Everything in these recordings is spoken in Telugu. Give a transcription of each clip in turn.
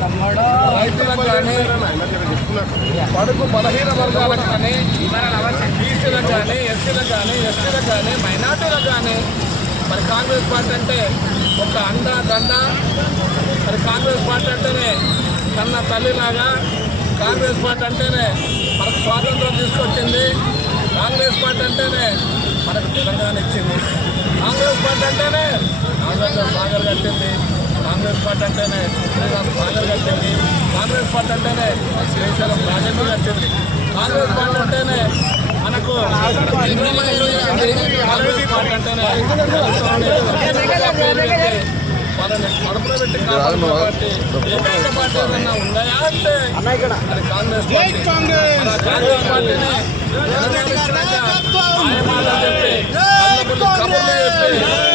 కానీ రైతులకు కానీ పడుకు బలహీన వర్గాలకు కానీ బీసీలకు కానీ ఎస్సీలకు కానీ ఎస్టీలకు కానీ మైనార్టీలకు కానీ మరి కాంగ్రెస్ పార్టీ అంటే ఒక అండ దండ. మరి కాంగ్రెస్ పార్టీ అంటేనే కన్న తల్లిలాగా కాంగ్రెస్ పార్టీ అంటేనే మనకు స్వాతంత్రం తీసుకొచ్చింది కాంగ్రెస్ పార్టీ అంటేనే మనకు తెలంగాణ ఇచ్చింది. కాంగ్రెస్ పార్టీ అంటేనే ఆంధ్రప్రదేశ్ సాగర్ కట్టింది. కాంగ్రెస్ పార్టీ అంటేనే శ్రీరామ్ సాగర్ కట్టింది. కాంగ్రెస్ పార్టీ అంటేనే శ్రీశైలం ప్రాజెక్టు కట్టింది. కాంగ్రెస్ పార్టీ అంటేనే మనకు. కాంగ్రెస్ పార్టీ అంటేనే వాళ్ళని కడుపులో పెట్టి పార్టీ ఏకైక పార్టీ ఏదన్నా ఉన్నాయా అంటే అది కాంగ్రెస్ పార్టీ. కాంగ్రెస్! పార్టీని చెప్పి కబుర్లు చెప్పి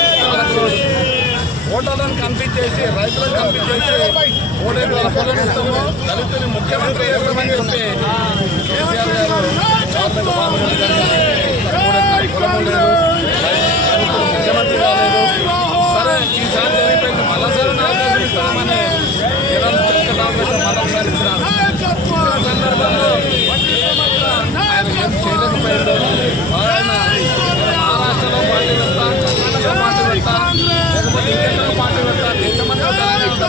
ఓటర్లను కంపించేసి రైతులను కంపించేసి చేసి వాళ్ళ ద్వారా ఇస్తాము దళితుని ముఖ్యమంత్రి చేస్తామని చెప్పి కేసీఆర్ గారు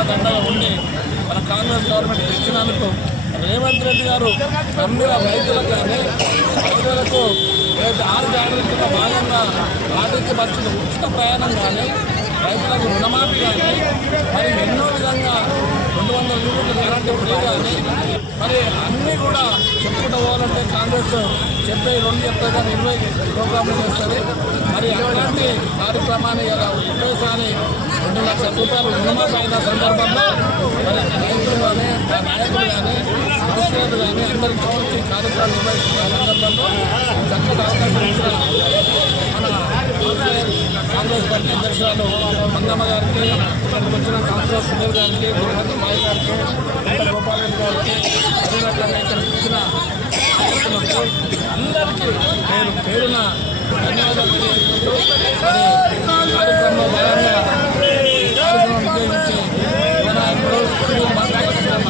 అండా దండగా ఉండి మన కాంగ్రెస్ గవర్నమెంట్ ఇచ్చినందుకు రేవంత్ రెడ్డి గారు నమ్మిన రైతులకు కానీ రైతులకు ఏదైతే ఆరు జాగ్రత్తగా భాగంగా ఆర్టీసీ బస్సులు ఉచిత ప్రయాణం కానీ రైతులకు రుణమాఫీ కానీ మరి ఎన్నో విధంగా రెండు వందల యూనిట్ల కరెంటు ఫ్రీ కానీ మరి అన్నీ కూడా చెప్పుకుంటూ పోవాలంటే కాంగ్రెస్ చెప్పే రెండు చెప్తే కానీ ఇరవై ప్రోగ్రాంలు చేస్తుంది. మరి అలాంటి కార్యక్రమాన్ని ఇలా ఒకేసారి రెండు లక్షల రూపాయలు రుణమాఫీ అయిన సందర్భంలో మరి రైతులు కానీ ఆ నాయకులు కానీ కౌన్సిలర్లు కానీ అందరికీ చూసి కార్యక్రమాలు నిర్వహిస్తున్న సందర్భంలో చక్కటి అవకాశం ఇచ్చిన కాంగ్రెస్ పార్టీ అధ్యక్షురాలు మంగమ్మ గారికి వచ్చిన కాంగ్రెస్ సునీల్ గారికి గురువంత మాయ గారికి కొత్త గోపాల్ రెడ్డి గారికి అదేవిధంగా ఇక్కడ వచ్చిన అందరికీ నేను పేరున ధన్యవాదాలు తెలియజేసుకుంటూ మరి కార్యక్రమంలో భాగంగా ఈ కార్యక్రమం ఉద్దేశించి వినాయకుడు సునీల్ మాట్లాడుతున్నారు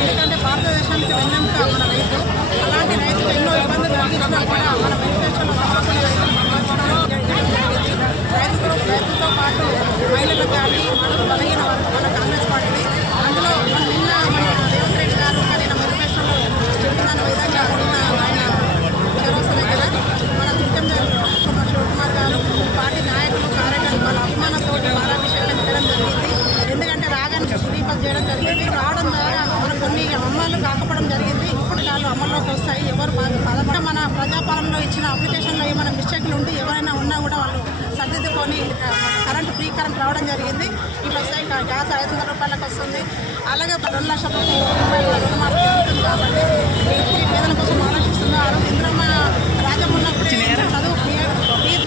ఎందుకంటే భారతదేశానికి వెన్నెంత మన రైతు అలాంటి రైతులు ఎన్నో ఇబ్బందులు కలిగించినా కూడా మన వెంకటేశ్వర రైతుతో రైతులతో పాటు మహిళలకు కానీ మనం బలహీన వర్గం మన కాంగ్రెస్ పార్టీ అందులో మన నిన్న మన రేవంత్ రెడ్డి గారు నిన్న వెంకటేశ్వరలో చెప్తున్నాను. విధంగా నిన్న ఆయన చౌరస్తా దగ్గర మన తిట్టం శివకుమార్ గారు పార్టీ నాయకులు కార్యకర్తలు వాళ్ళ అభిమానంతో పాలాభిషేకం చేయడం జరిగింది. ఎందుకంటే రాగానే సుదీపం చేయడం జరిగింది. రావడం ద్వారా మన కొన్ని అమలు కాకపోవడం జరిగింది. ఇప్పుడు కాళ్ళు అమల్లోకి వస్తాయి. ఎవరు బాధ బాధపడ మన ప్రజాపాలనలో ఇచ్చిన అప్లికేషన్లో ఏమైనా మిస్టేక్లు ఉంటే ఎవరైనా ఉన్నా కూడా వాళ్ళు సర్దిద్దుకొని ఆ, కరెంట్ ఫ్రీ కరెంట్ రావడం జరిగింది. ఇట్లా వస్తాయి గా- గ్యాస్ ఐదు వందల రూపాయలకు వస్తుంది. అలాగే రెండు లక్షల